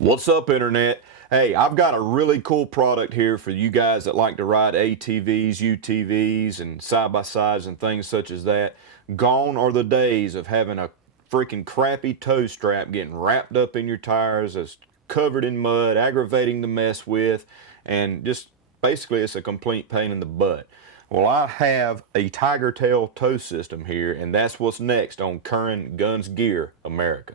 What's up, Internet? Hey, I've got a really cool product here for you guys that like to ride ATVs, UTVs, and side-by-sides and things such as that. Gone are the days of having a freaking crappy tow strap getting wrapped up in your tires, that's covered in mud, aggravating to mess with, and just basically it's a complete pain in the butt. Well, I have a TigerTail Tow System here, and that's what's next on Current Guns Gear America.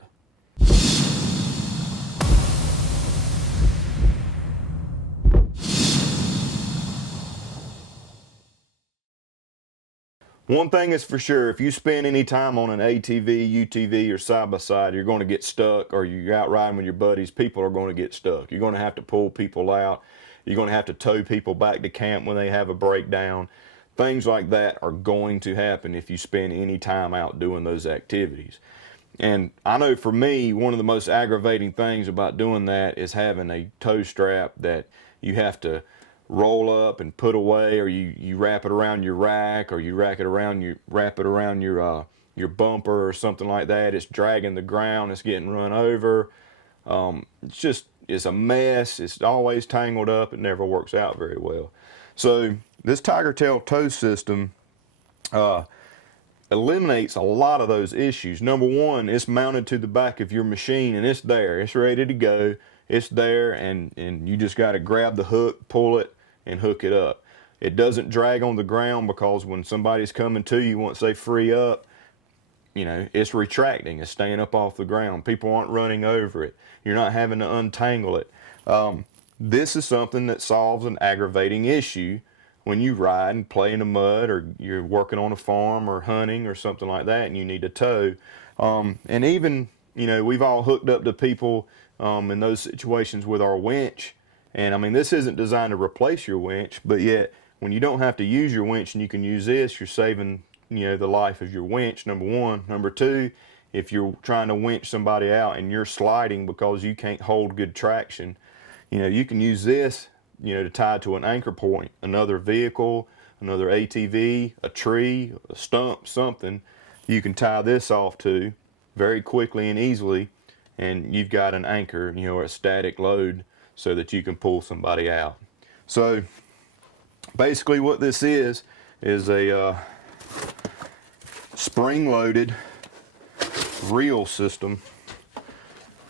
One thing is for sure, if you spend any time on an ATV, UTV, or side-by-side, you're going to get stuck, or you're out riding with your buddies, people are going to get stuck. You're going to have to pull people out. You're going to have to tow people back to camp when they have a breakdown. Things like that are going to happen if you spend any time out doing those activities. And I know for me, one of the most aggravating things about doing that is having a tow strap that you have to roll up and put away, or you wrap it around your rack, or you wrap it around your bumper or something like that. It's dragging the ground, it's getting run over. It's a mess. It's always tangled up. It never works out very well. So this TigerTail Tow System eliminates a lot of those issues. Number one, it's mounted to the back of your machine, and it's there. It's ready to go. It's there, and you just got to grab the hook, pull it, and hook it up. It doesn't drag on the ground, because when somebody's coming to you, once they free up, you know, it's retracting. It's staying up off the ground. People aren't running over it. You're not having to untangle it. This is something that solves an aggravating issue when you ride and play in the mud, or you're working on a farm or hunting or something like that, and you need a tow. And even, you know, we've all hooked up to people in those situations with our winch. And I mean, this isn't designed to replace your winch, but yet when you don't have to use your winch and you can use this, you're saving, you know, the life of your winch, number one. Number two, if you're trying to winch somebody out and you're sliding because you can't hold good traction, you know, you can use this, you know, to tie to an anchor point, another vehicle, another ATV, a tree, a stump, something. You can tie this off to very quickly and easily, and you've got an anchor, you know, or a static load, so that you can pull somebody out. So basically what this is a spring-loaded reel system.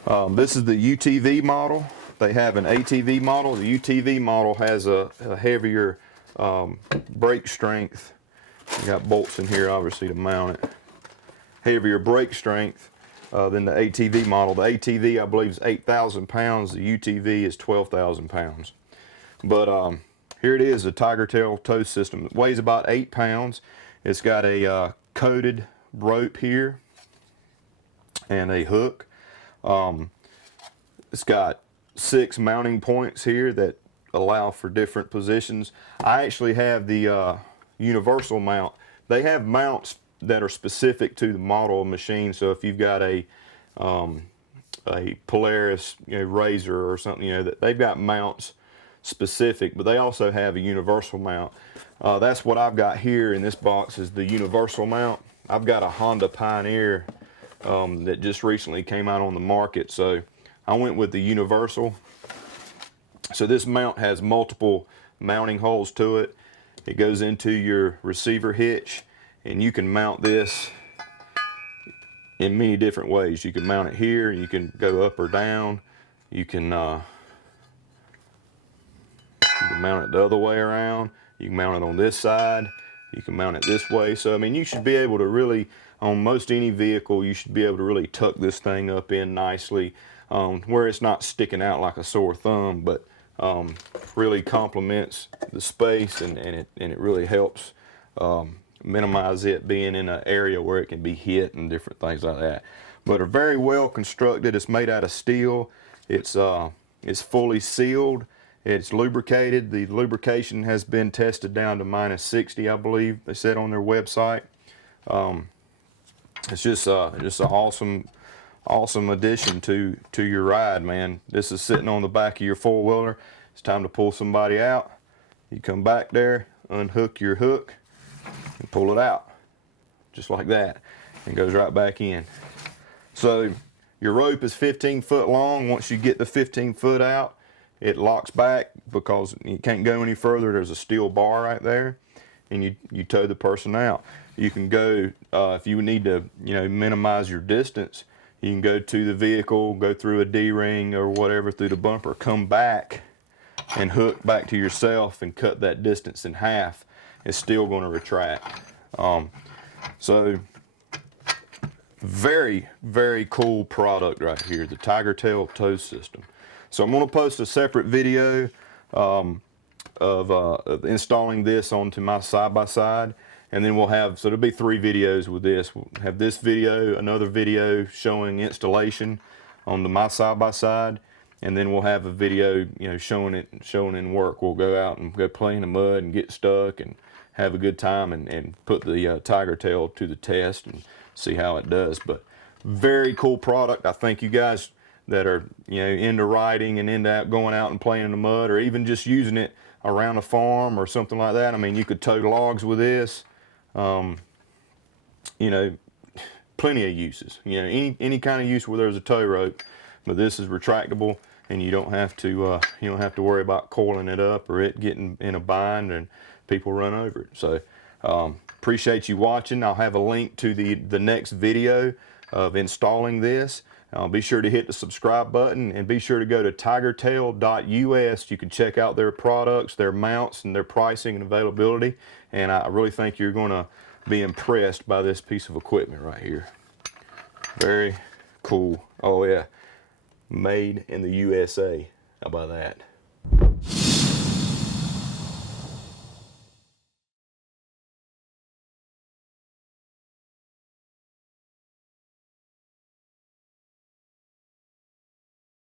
This is the UTV model. They have an ATV model. The UTV model has a heavier brake strength. You got bolts in here, obviously, to mount it. Heavier brake strength than the ATV model. The ATV, I believe, is 8,000 pounds. The UTV is 12,000 pounds. But here it is, the TigerTail Tow System. It weighs about 8 pounds. It's got a coated rope here and a hook. It's got 6 mounting points here that allow for different positions. I actually have the universal mount. They have mounts that are specific to the model of machine. So if you've got a Polaris, you know, Razor or something, you know, that they've got mounts specific, but they also have a universal mount. That's what I've got here in this box, is the universal mount. I've got a Honda Pioneer that just recently came out on the market, so I went with the universal. So this mount has multiple mounting holes to it. It goes into your receiver hitch, and you can mount this in many different ways. You can mount it here, you can go up or down, you can mount it the other way around, you can mount it on this side, you can mount it this way. So I mean, you should be able to really, on most any vehicle, you should be able to really tuck this thing up in nicely, where it's not sticking out like a sore thumb, but really complements the space, and it really helps minimize it being in an area where it can be hit and different things like that. But are very well constructed. It's made out of steel. It's fully sealed. It's lubricated. The lubrication has been tested down to -60, I believe they said on their website. It's just an awesome addition to your ride, man. This is sitting on the back of your four-wheeler. It's time to pull somebody out. You come back there, unhook your hook, and pull it out, just like that, and goes right back in. So Your rope is 15 foot long. Once you get the 15 foot out, it locks back because you can't go any further. There's a steel bar right there, and you tow the person out. You can go, if you need to, minimize your distance, you can go to the vehicle, go through a D-ring or whatever through the bumper, come back and hook back to yourself and cut that distance in half. It's still going to retract. So very, very cool product right here, the TigerTail Tow System. So I'm going to post a separate video of installing this onto my side-by-side, and then we'll have, so there'll be 3 videos with this. We'll have this video, another video showing installation on my side-by-side, and then we'll have a video, showing in work. We'll go out and go play in the mud and get stuck and have a good time and put the TigerTail to the test and see how it does. But very cool product. I think you guys that are into riding and into going out and playing in the mud, or even just using it around a farm or something like that. I mean, you could tow logs with this. Plenty of uses. Any kind of use where there's a tow rope, but this is retractable, and you don't have to worry about coiling it up or it getting in a bind and people run over it. So appreciate you watching. I'll have a link to the next video of installing this. Be sure to hit the subscribe button, and be sure to go to tigertail.us. You can check out their products, their mounts, and their pricing and availability. And I really think you're going to be impressed by this piece of equipment right here. Very cool. Oh yeah, made in the USA. How about that?